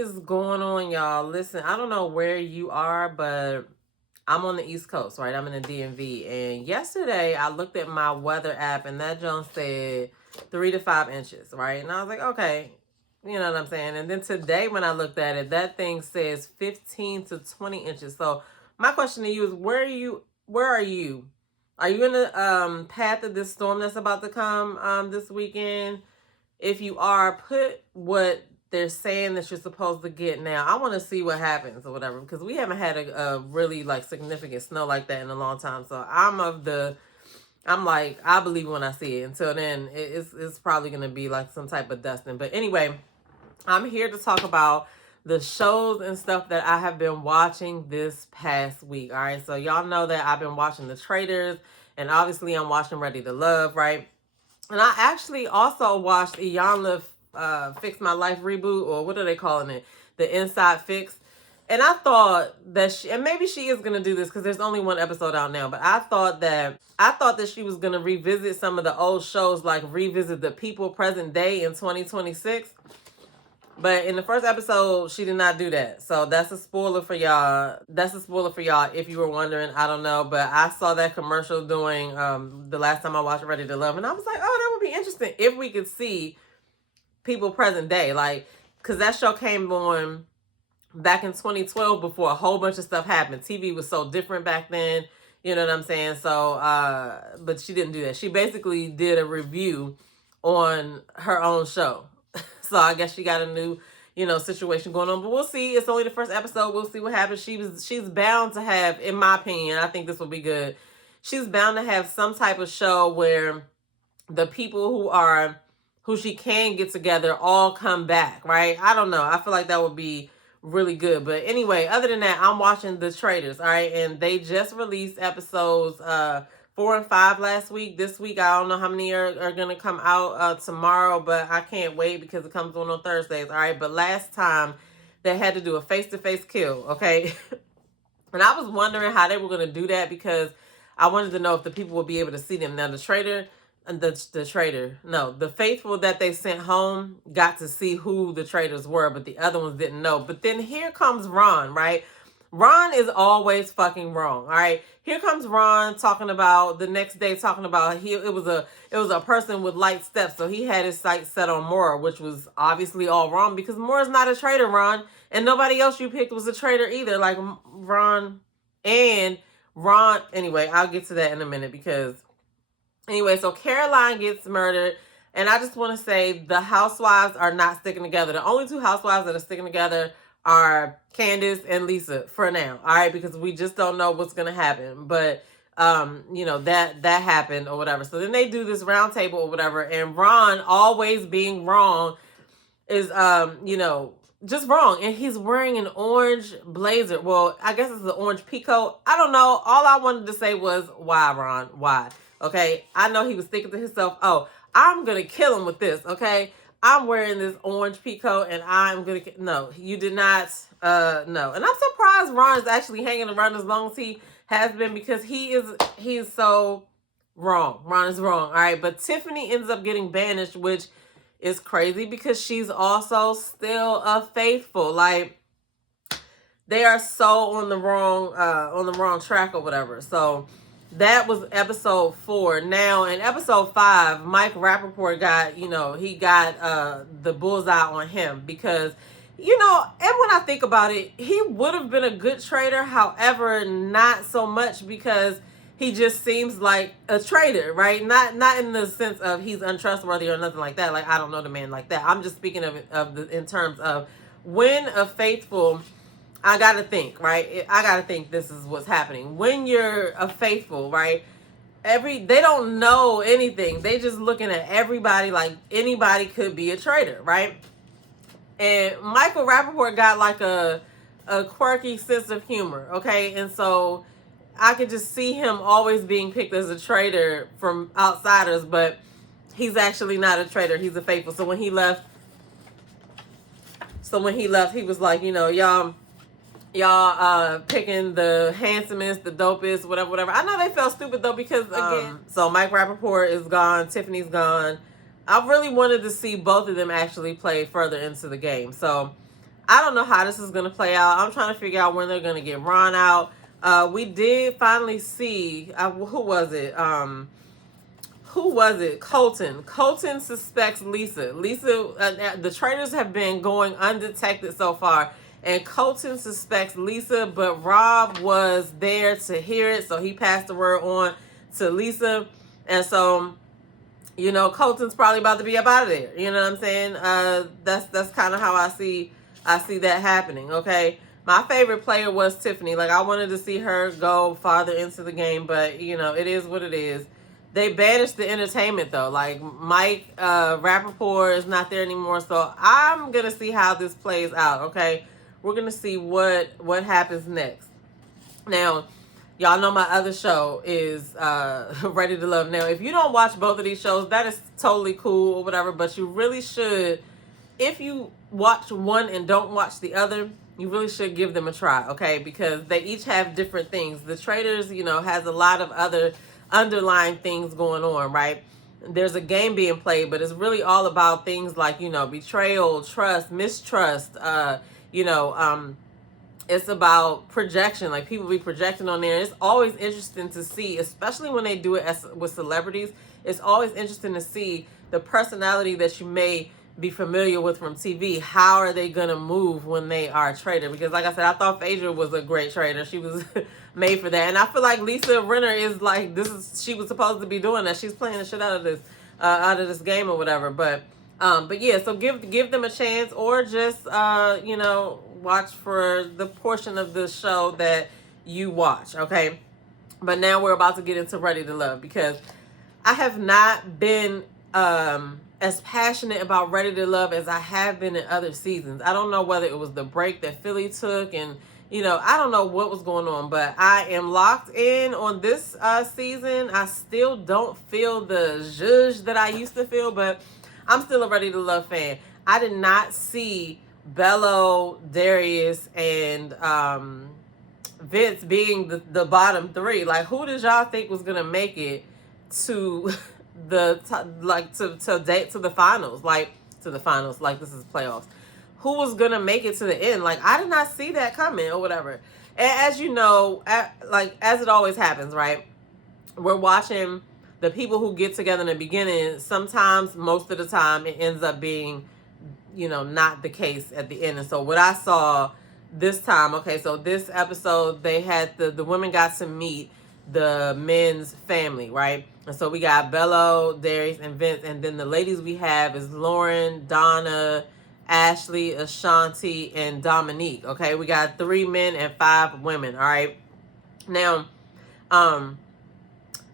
is going on, y'all? Listen, I don't know where you are, but I'm on the East Coast, right? I'm in the DMV. And yesterday I looked at my weather app and that Jones said 3 to 5 inches, right? And I was like, okay, you know what I'm saying? And then today when I looked at it, that thing says 15 to 20 inches. So my question to you is where are you? Where are you? Are you in the path of this storm that's about to come this weekend? If you are, put what they're saying that you're supposed to get now. I want to see what happens or whatever, because we haven't had a really like significant snow like that in a long time. So I'm like, I believe when I see it. Until then, it's probably gonna be like some type of dusting. But anyway, I'm here to talk about the shows and stuff that I have been watching this past week. All right, so y'all know that I've been watching The Traitors, and obviously I'm watching Ready to Love, right? And I actually also watched Iyanla Fix My Life reboot, or what are they calling it? The Inside Fix. And I thought that and maybe she is gonna do this because there's only one episode out now, but I thought that she was gonna revisit some of the old shows, like revisit the People Present Day in 2026. But in the first episode, she did not do that. So that's a spoiler for y'all. That's a spoiler for y'all if you were wondering. I don't know. But I saw that commercial doing the last time I watched Ready to Love. And I was like, oh, that would be interesting if we could see People Present Day. Like, because that show came on back in 2012 before a whole bunch of stuff happened. TV was so different back then. You know what I'm saying? So, but she didn't do that. She basically did a review on her own show. So I guess she got a new, situation going on. But we'll see. It's only the first episode. We'll see what happens. She's bound to have, in my opinion, I think this will be good. She's bound to have some type of show where the people who she can get together all come back, right? I don't know. I feel like that would be really good. But anyway, other than that, I'm watching The Traitors, all right? And they just released episodes 4 and 5 last week. This week, I don't know how many are going to come out tomorrow, but I can't wait because it comes on Thursdays, all right? But last time, they had to do a face-to-face kill, okay? And I was wondering how they were going to do that because I wanted to know if the people would be able to see them. Now, the faithful that they sent home got to see who the traitors were, but the other ones didn't know. But then here comes Ron, right? Ron is always fucking wrong. All right. Here comes Ron talking about the next day, talking about it was a person with light steps. So he had his sights set on Mora, which was obviously all wrong because Mora's not a traitor, Ron. And nobody else you picked was a traitor either. Like Ron. Anyway, I'll get to that in a minute because anyway, so Caroline gets murdered. And I just want to say the housewives are not sticking together. The only two housewives that are sticking together are Candace and Lisa for now, all right, because we just don't know what's gonna happen. But that happened or whatever. So then they do this round table or whatever, and Ron, always being wrong, is just wrong. And he's wearing an orange blazer. Well, I guess it's an orange peacoat. I don't know. All I wanted to say was, why, Ron? Why? Okay. I know he was thinking to himself, oh, I'm gonna kill him with this, okay? I'm wearing this orange peacoat and I'm gonna no, you did not no. And I'm surprised Ron is actually hanging around as long as he has been because he's so wrong. Ron is wrong. All right. But Tiffany ends up getting banished, which is crazy because she's also still a faithful. Like they are so on the wrong track or whatever. So that was episode 4. Now in episode 5, Mike Rappaport got, he got the bullseye on him because, and when I think about it, he would have been a good traitor. However, not so much because he just seems like a traitor, right? Not in the sense of he's untrustworthy or nothing like that. Like, I don't know the man like that. I'm just speaking in terms of when a faithful, I gotta think, right? I gotta think this is what's happening. When you're a faithful, right? They don't know anything. They just looking at everybody like anybody could be a traitor, right? And Michael Rappaport got like a quirky sense of humor, okay? And so I could just see him always being picked as a traitor from outsiders, but he's actually not a traitor. He's a faithful. So when he left, he was like, y'all picking the handsomest, the dopest, whatever. I know they felt stupid though because again, so Mike Rappaport is gone, Tiffany's gone. I really wanted to see both of them actually play further into the game. So I don't know how this is going to play out. I'm trying to figure out when they're going to get Ron out. We did finally see, who was it? Colton. Colton suspects Lisa. The traitors have been going undetected so far. And Colton suspects Lisa, but Rob was there to hear it. So he passed the word on to Lisa. And so, Colton's probably about to be up out of there. You know what I'm saying? That's kind of how I see that happening. Okay. My favorite player was Tiffany. Like, I wanted to see her go farther into the game, but it is what it is. They banished the entertainment though. Like, Mike Rappaport is not there anymore. So I'm gonna see how this plays out. Okay. We're gonna see what happens next. Now, y'all know my other show is Ready to Love. Now, if you don't watch both of these shows, that is totally cool or whatever, but you really should, if you watch one and don't watch the other, you really should give them a try, okay? Because they each have different things. The Traitors, has a lot of other underlying things going on, right? There's a game being played, but it's really all about things like, betrayal, trust, mistrust, it's about projection. Like, people be projecting on there. It's always interesting to see, especially when they do it with celebrities. It's always interesting to see the personality that you may be familiar with from TV. How are they gonna move when they are a traitor? Because, like I said, I thought Phaedra was a great traitor. She was made for that, and I feel like Lisa Rinna is like, she was supposed to be doing that. She's playing the shit out of this game or whatever. But yeah. So give them a chance, or just watch for the portion of the show that you watch, okay? But now we're about to get into Ready to Love, because I have not been as passionate about Ready to Love as I have been in other seasons. I don't know whether it was the break that Philly took, and I don't know what was going on, but I am locked in on this season. I still don't feel the zhuzh that I used to feel, but I'm still a Ready to Love fan. I did not see Bello, Darius, and Vince being the bottom three. Like, who did y'all think was gonna make it to the finals? Like, this is playoffs. Who was gonna make it to the end? Like, I did not see that coming or whatever. And as you know, as it always happens, right? We're watching the people who get together in the beginning. Sometimes, most of the time, it ends up being not the case at the end. And so what I saw this time, okay, so this episode, they had the women got to meet the men's family, right? And so we got Bello, Darius, and Vince. And then the ladies we have is Lauren, Donna, Ashley, Ashanti, and Dominique. Okay, we got 3 men and 5 women. All right. Now,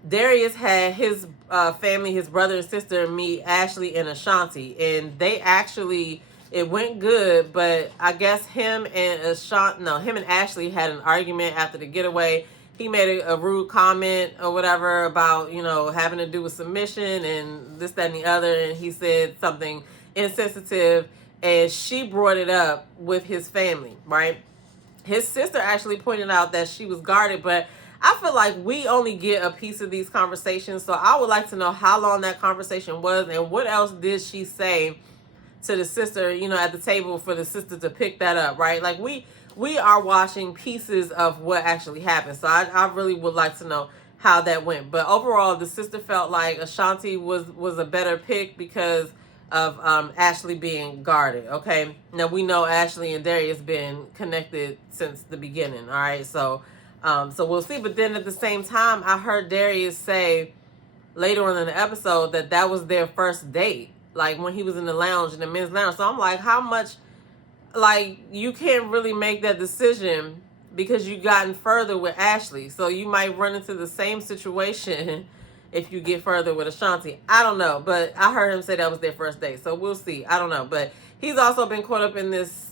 Darius had his family, his brother and sister, meet Ashley and Ashanti, and they actually, it went good, but I guess him and Ashley had an argument after the getaway. He made a rude comment or whatever about, having to do with submission and this, that, and the other, and he said something insensitive, and she brought it up with his family, right? His sister actually pointed out that she was guarded, but I feel like we only get a piece of these conversations, so I would like to know how long that conversation was and what else did she say to the sister, at the table for the sister to pick that up, right? Like, we are watching pieces of what actually happened, so I really would like to know how that went. But overall, the sister felt like Ashanti was a better pick because of Ashley being guarded, okay? Now, we know Ashley and Darius been connected since the beginning, all right? So we'll see. But then at the same time, I heard Darius say later on in the episode that was their first date, like when he was in the lounge, in the men's lounge. So I'm like, how much, like, you can't really make that decision because you gotten further with Ashley. So you might run into the same situation if you get further with Ashanti. I don't know, but I heard him say that was their first date. So we'll see. I don't know. But he's also been caught up in this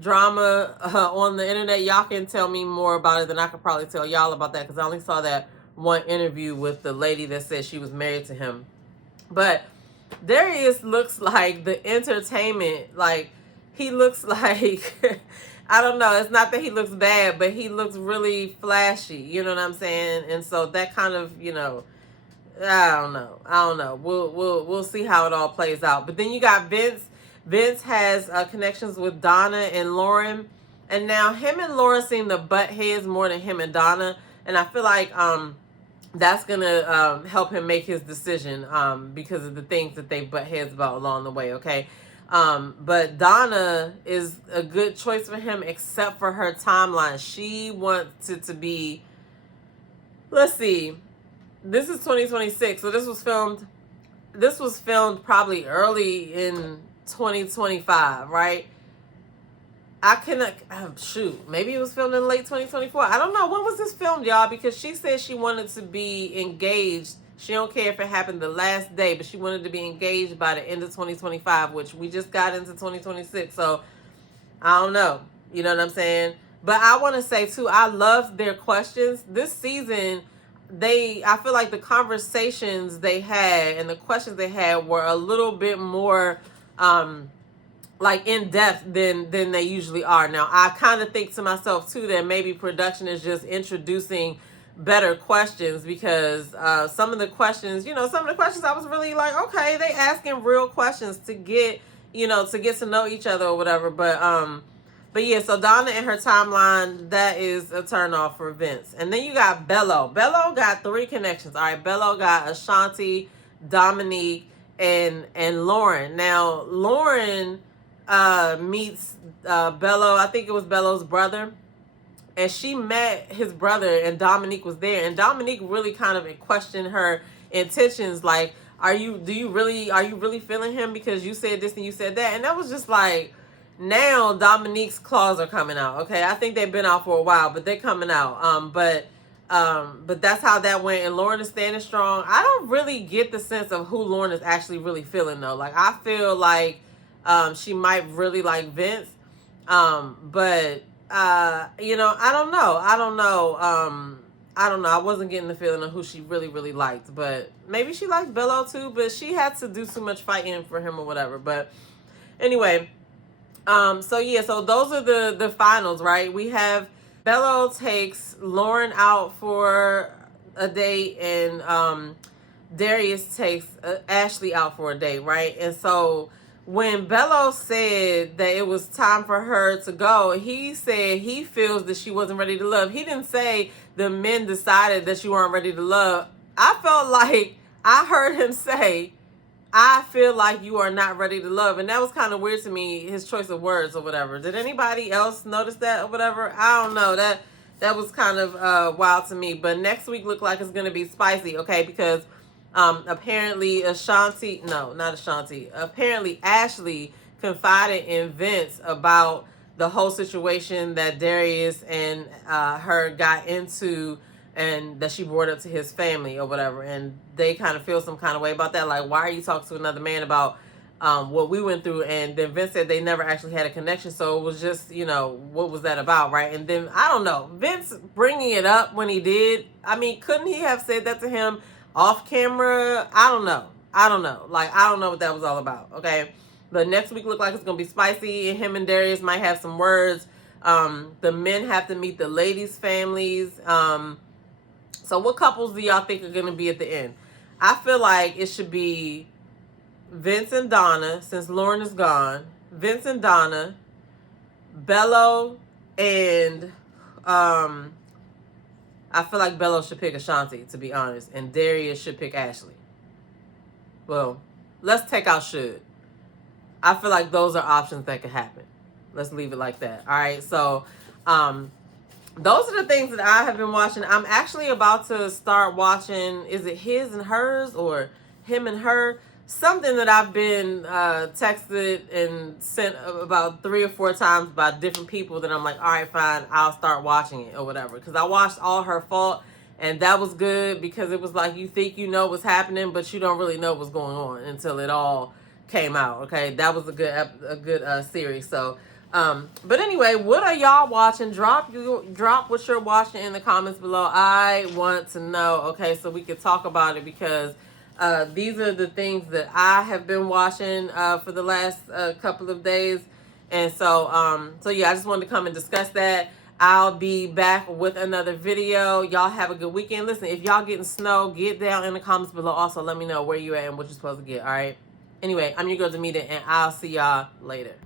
drama on the internet. Y'all can tell me more about it than I could probably tell y'all about that, because I only saw that one interview with the lady that said she was married to him. But Darius looks like the entertainment. Like, he looks like I don't know, it's not that he looks bad, but he looks really flashy, you know what I'm saying? And so that kind of, I don't know. We'll see how it all plays out. But then you got Vince. Vince has connections with Donna and Lauren, and now him and Lauren seem to butt heads more than him and Donna, and I feel like that's gonna help him make his decision because of the things that they butt heads about along the way. Okay. But Donna is a good choice for him, except for her timeline. She wants it to be, let's see, this is 2026, so this was filmed probably early in 2025, right? I cannot, shoot, maybe it was filmed in late 2024. I don't know. When was this filmed, y'all? Because she said she wanted to be engaged. She don't care if it happened the last day, but she wanted to be engaged by the end of 2025, which we just got into 2026. So I don't know. You know what I'm saying? But I want to say too, I love their questions. This season, I feel like the conversations they had and the questions they had were a little bit more like in depth than they usually are. Now, I kind of think to myself too that maybe production is just introducing better questions, because some of the questions I was really like, okay, they asking real questions to get to know each other or whatever. But yeah, so Donna and her timeline, that is a turn off for Vince. And then you got Bello. Bello got 3 connections. All right, Bello got Ashanti, Dominique, and Lauren. Now, Lauren meets Bello. I think it was Bello's brother. And she met his brother, and Dominique was there. And Dominique really kind of questioned her intentions, like, are you really feeling him because you said this and you said that? And that was just like, now Dominique's claws are coming out. Okay, I think they've been out for a while, but they're coming out. But that's how that went. And Lauren is standing strong. I don't really get the sense of who Lauren is actually really feeling though. Like, I feel like she might really like Vince. But I don't know. I don't know. I wasn't getting the feeling of who she really, really liked. But maybe she liked Bello too, but she had to do too much fighting for him or whatever. But anyway, so those are the finals, right? We have Bello takes Lauren out for a date, and Darius takes Ashley out for a date, right? And so when Bello said that it was time for her to go, he said he feels that she wasn't ready to love. He didn't say the men decided that you weren't ready to love. I felt like I heard him say, I feel like you are not ready to love. And that was kind of weird to me, his choice of words or whatever. Did anybody else notice that or whatever? I don't know. That was kind of wild to me. But next week looked like it's going to be spicy, okay? Because apparently apparently Ashley confided in Vince about the whole situation that Darius and her got into, and that she brought up to his family or whatever, and they kind of feel some kind of way about that. Like, why are you talking to another man about what we went through? And then Vince said they never actually had a connection, so it was just, what was that about, right? And then, I don't know, Vince bringing it up when he did, I mean, couldn't he have said that to him off camera? I don't know. Like, I don't know what that was all about, okay? But next week look like it's going to be spicy, and him and Darius might have some words. The men have to meet the ladies' families. So what couples do y'all think are going to be at the end? I feel like it should be Vince and Donna, since Lauren is gone. Vince and Donna, Bello, and I feel like Bello should pick Ashanti, to be honest, and Darius should pick Ashley. Well, let's take out should. I feel like those are options that could happen. Let's leave it like that. All right, so those are the things that I have been watching. I'm actually about to start watching, is it His and Hers or Him and Her? Something that I've been texted and sent about 3 or 4 times by different people that I'm like, all right, fine, I'll start watching it or whatever. Because I watched All Her Fault, and that was good because it was like you think you know what's happening, but you don't really know what's going on until it all came out. Okay, that was a good series. So but anyway, what are y'all watching? Drop what you're watching in the comments below. I want to know, okay, so we can talk about it, because these are the things that I have been watching for the last couple of days. And so yeah, I just wanted to come and discuss that. I'll be back with another video. Y'all have a good weekend. Listen, if y'all getting snow, get down in the comments below. Also, let me know where you at and what you're supposed to get, all right? Anyway, I'm your girl Demita, and I'll see y'all later.